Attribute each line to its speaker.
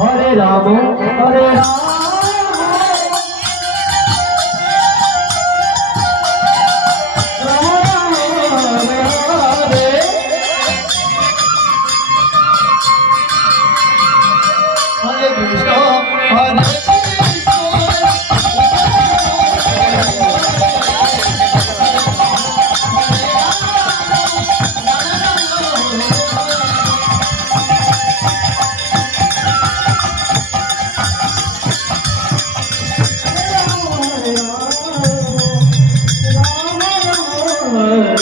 Speaker 1: Hare Ram Hare Ram Hare Krishna, Hare 아